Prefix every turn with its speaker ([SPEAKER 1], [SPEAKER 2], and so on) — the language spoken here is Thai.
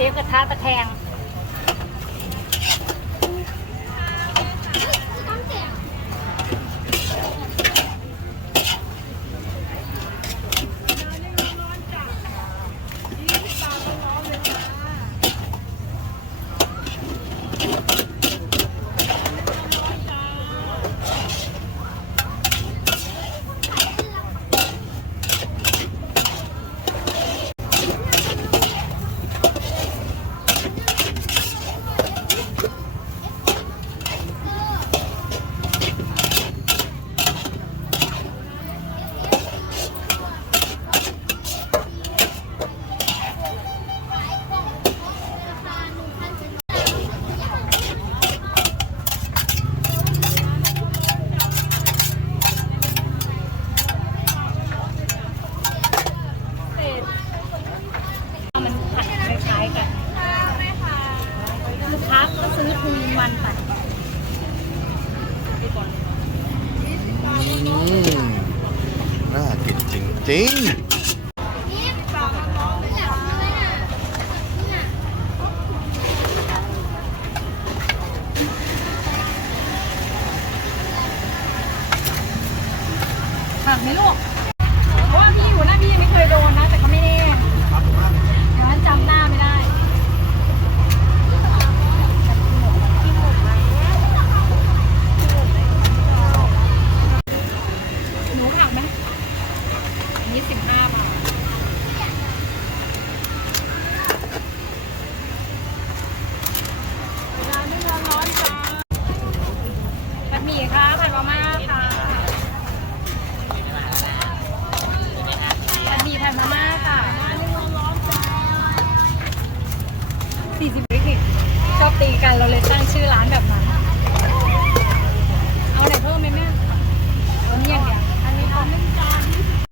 [SPEAKER 1] เชฟกระทะตะแคง ทูอินวันไป
[SPEAKER 2] น่ากินจริง
[SPEAKER 1] ผักไหมลูกเพราะว่าพี่อยู่หน้าพี่ยังไม่เคยโดนนะ แต่เขาไม่แน่ ตีกันเราเลยตั้งชื่อร้านแบบนั้น